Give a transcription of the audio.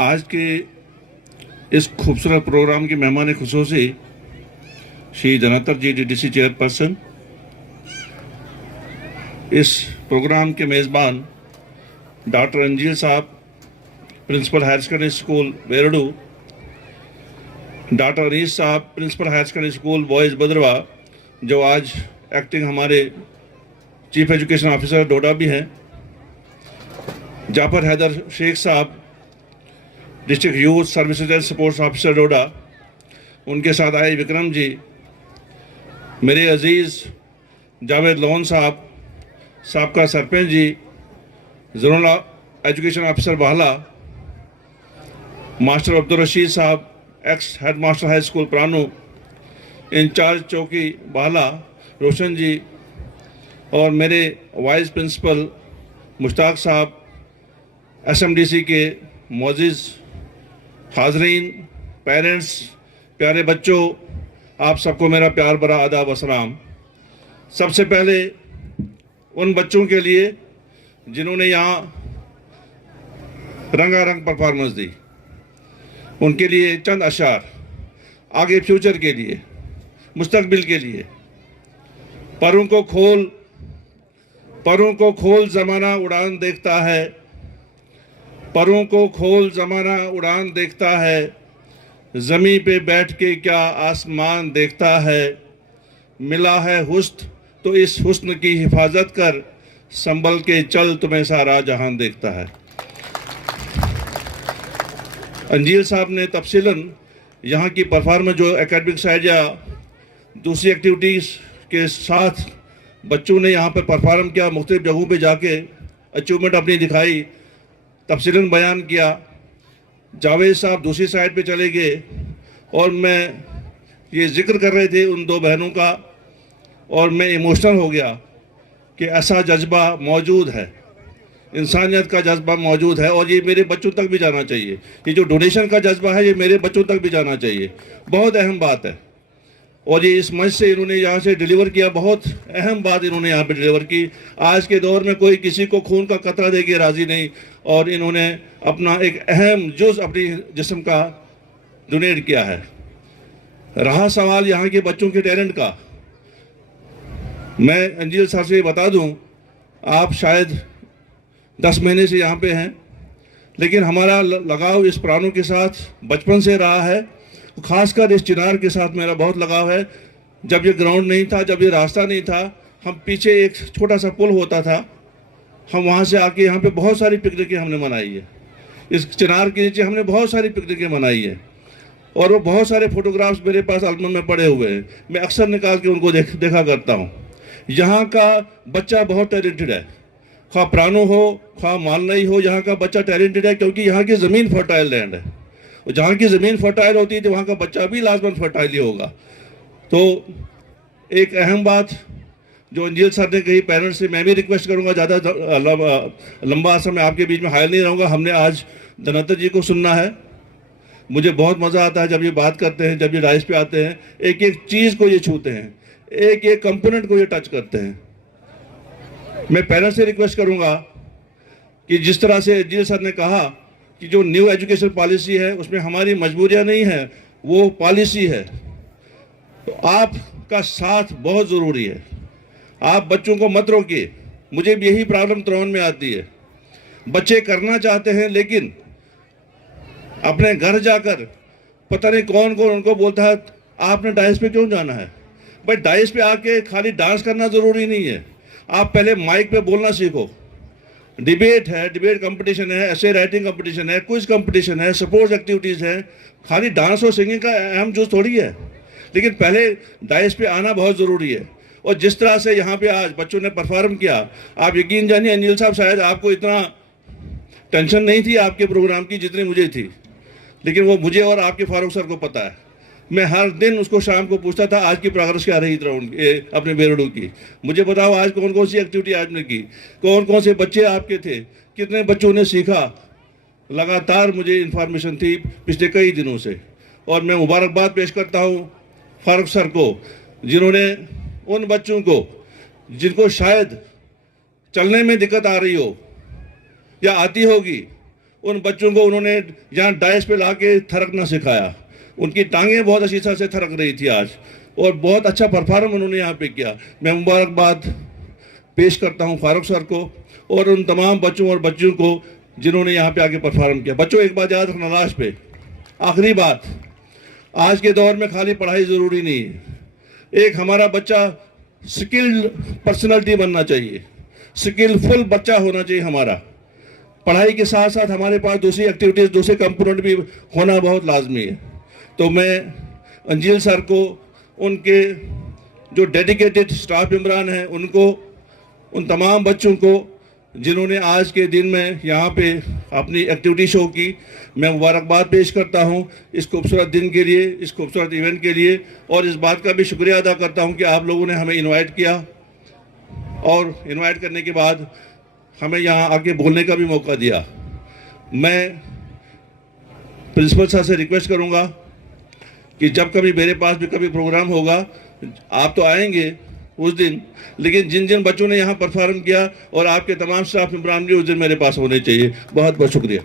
आज के इस खूबसूरत प्रोग्राम की मेहमान खुसूसी श्री धनातर जी डीडीसी चेयरपर्सन, इस प्रोग्राम के मेज़बान डॉक्टर अंजील साहब, principal higher secondary school Berdu, doctor Anees साहब, principal higher secondary school boys Badarwa, जो आज एक्टिंग हमारे चीफ एजुकेशन ऑफिसर डोडा भी हैं, जाफर हैदर शेख साहब, district youth services and sports officer Doda, उनके साथ आए विक्रम जी, मेरे अजीज़ जावेद लोन साहब, साबका sarpanch ji, zonal education officer Bahla, master Abdul Rashid साहब, ex head master high school Pranu, incharge चौकी बाहला रोशन जी, और मेरे वाइस प्रिंसिपल मुश्ताक साहब, एसएमडीसी के मोअज़्ज़िज़ हाज़रीन, पेरेंट्स, प्यारे बच्चों, आप सबको मेरा प्यार भरा आदाब व सलाम। सबसे पहले उन बच्चों के लिए जिन्होंने यहाँ रंगारंग परफॉर्मेंस दी, उनके लिए चंद अशार आगे फ्यूचर के लिए, मुस्तकबिल के लिए। परों को खोल ज़माना उड़ान देखता है, परों को खोल ज़माना उड़ान देखता है, ज़मीं पे बैठ के क्या आसमान देखता है। मिला है हुस्न तो इस हुस्न की हिफाजत कर, संभल के चल तुम्हें सारा जहान देखता है। अंजील साहब ने तफसीलन यहाँ की परफॉर्मेंस जो एकेडमिक साइड या दूसरी एक्टिविटीज़ के साथ बच्चों ने यहाँ पर परफॉर्म किया, मुख्तलिफ जगहों पे जाके अचीवमेंट अपनी दिखाई, तफसीलन बयान किया। जावेद साहब दूसरी साइड पे चले गए और मैं ये जिक्र कर रहे थे उन दो बहनों का, और मैं इमोशनल हो गया कि ऐसा जज्बा मौजूद है, इंसानियत का जज्बा मौजूद है, और ये मेरे बच्चों तक भी जाना चाहिए। ये जो डोनेशन का जज्बा है, ये मेरे बच्चों तक भी जाना चाहिए। बहुत अहम बात है, और ये इस मंच से इन्होंने यहाँ से डिलीवर किया, बहुत अहम बात इन्होंने यहाँ पे डिलीवर की। आज के दौर में कोई किसी को खून का कतरा दे के राज़ी नहीं, और इन्होंने अपना एक अहम जुज़ अपनी जिस्म का डोनेट किया है। रहा सवाल यहाँ के बच्चों के टैलेंट का, मैं अंजील साहब से बता दूँ, आप शायद 10 महीने से यहाँ पे हैं, लेकिन हमारा लगाव इस प्राणों के साथ बचपन से रहा है। खासकर इस चिनार के साथ मेरा बहुत लगाव है। जब ये ग्राउंड नहीं था, जब ये रास्ता नहीं था, हम पीछे एक छोटा सा पुल होता था, हम वहाँ से आके यहाँ पे बहुत सारी पिकनिकें हमने मनाई है। इस चिनार के नीचे हमने बहुत सारी पिकनिकें मनाई है, और वो बहुत सारे फोटोग्राफ्स मेरे पास एल्बम में पड़े हुए हैं। मैं अक्सर निकाल के उनको देखा करता हूँ। यहाँ का बच्चा बहुत टैलेंटेड है, खा प्राणो हो खा मालनई हो, यहाँ का बच्चा टैलेंटेड है, क्योंकि यहाँ की ज़मीन फर्टाइल लैंड है। जहाँ की ज़मीन फर्टाइल होती है तो वहाँ का बच्चा भी लाजमन फर्टाइल ही होगा। तो एक अहम बात जो अंजील सर ने कही, पेरेंट्स से मैं भी रिक्वेस्ट करूँगा, ज़्यादा लंबा अर्सा मैं आपके बीच में हायल नहीं रहूँगा। हमने आज धनातर जी को सुनना है। मुझे बहुत मज़ा आता है जब ये बात करते हैं, जब ये राइस पे आते हैं, एक एक चीज़ को ये छूते हैं, एक एक कंपोनेंट को ये टच करते हैं। मैं पेरेंट्स से रिक्वेस्ट करूँगा कि जिस तरह से अंजील सर ने कहा कि जो न्यू एजुकेशन पॉलिसी है उसमें हमारी मजबूरियां नहीं है, वो पॉलिसी है, तो आपका साथ बहुत ज़रूरी है। आप बच्चों को मत रोकिए। मुझे भी यही प्रॉब्लम त्रौन में आती है, बच्चे करना चाहते हैं लेकिन अपने घर जाकर पता नहीं कौन कौन उनको बोलता है आपने डाइस पे क्यों जाना है। भाई डाइस पे आके खाली डांस करना ज़रूरी नहीं है, आप पहले माइक पे बोलना सीखो। डिबेट है, डिबेट कंपटीशन है, ऐसे राइटिंग कंपटीशन है, क्विज कंपटीशन है, स्पोर्ट्स एक्टिविटीज़ हैं। खाली डांस और सिंगिंग का अहम जुज़ थोड़ी है, लेकिन पहले डाइस पे आना बहुत ज़रूरी है। और जिस तरह से यहाँ पे आज बच्चों ने परफॉर्म किया, आप यकीन जानिए अनिल साहब, शायद आपको इतना टेंशन नहीं थी आपके प्रोग्राम की जितनी मुझे थी, लेकिन वो मुझे और आपके फारूक सर को पता है। मैं हर दिन उसको शाम को पूछता था आज की प्रोग्रेस क्या रही ग्राउंड अपने बेरडू की, मुझे बताओ आज कौन कौन सी एक्टिविटी आपने की, कौन कौन से बच्चे आपके थे, कितने बच्चों ने सीखा। लगातार मुझे इन्फॉर्मेशन थी पिछले कई दिनों से, और मैं मुबारकबाद पेश करता हूँ फारूक सर को, जिन्होंने उन बच्चों को जिनको शायद चलने में दिक्कत आ रही हो या आती होगी, उन बच्चों को उन्होंने यहाँ डाइस पे ला के थरकना सिखाया। उनकी टांगें बहुत अच्छी तरह से थरक रही थी आज, और बहुत अच्छा परफॉर्म उन्होंने यहाँ पे किया। मैं मुबारकबाद पेश करता हूँ फारूक सर को और उन तमाम बच्चों और बच्चियों को जिन्होंने यहाँ पे आके परफॉर्म किया। बच्चों, एक बात याद रखना लास्ट पे, आखिरी बात, आज के दौर में खाली पढ़ाई ज़रूरी नहीं है। एक हमारा बच्चा स्किल्ड पर्सनालिटी बनना चाहिए, स्किलफुल बच्चा होना चाहिए हमारा। पढ़ाई के साथ साथ हमारे पास दूसरी एक्टिविटीज़, दूसरे कंपोनेंट भी होना बहुत लाजमी है। तो मैं अंजिल सर को, उनके जो डेडिकेटेड स्टाफ मेंबरान हैं उनको, उन तमाम बच्चों को जिन्होंने आज के दिन में यहाँ पे अपनी एक्टिविटी शो की, मैं मुबारकबाद पेश करता हूँ इस खूबसूरत दिन के लिए, इस खूबसूरत इवेंट के लिए। और इस बात का भी शुक्रिया अदा करता हूँ कि आप लोगों ने हमें इनवाइट किया और इनवाइट करने के बाद हमें यहाँ आके बोलने का भी मौका दिया। मैं प्रिंसिपल सर से रिक्वेस्ट करूँगा कि जब कभी मेरे पास भी कभी प्रोग्राम होगा, आप तो आएंगे उस दिन, लेकिन जिन जिन बच्चों ने यहाँ परफॉर्म किया और आपके तमाम स्टाफ मेंबरान भी उस दिन मेरे पास होने चाहिए। बहुत बहुत शुक्रिया।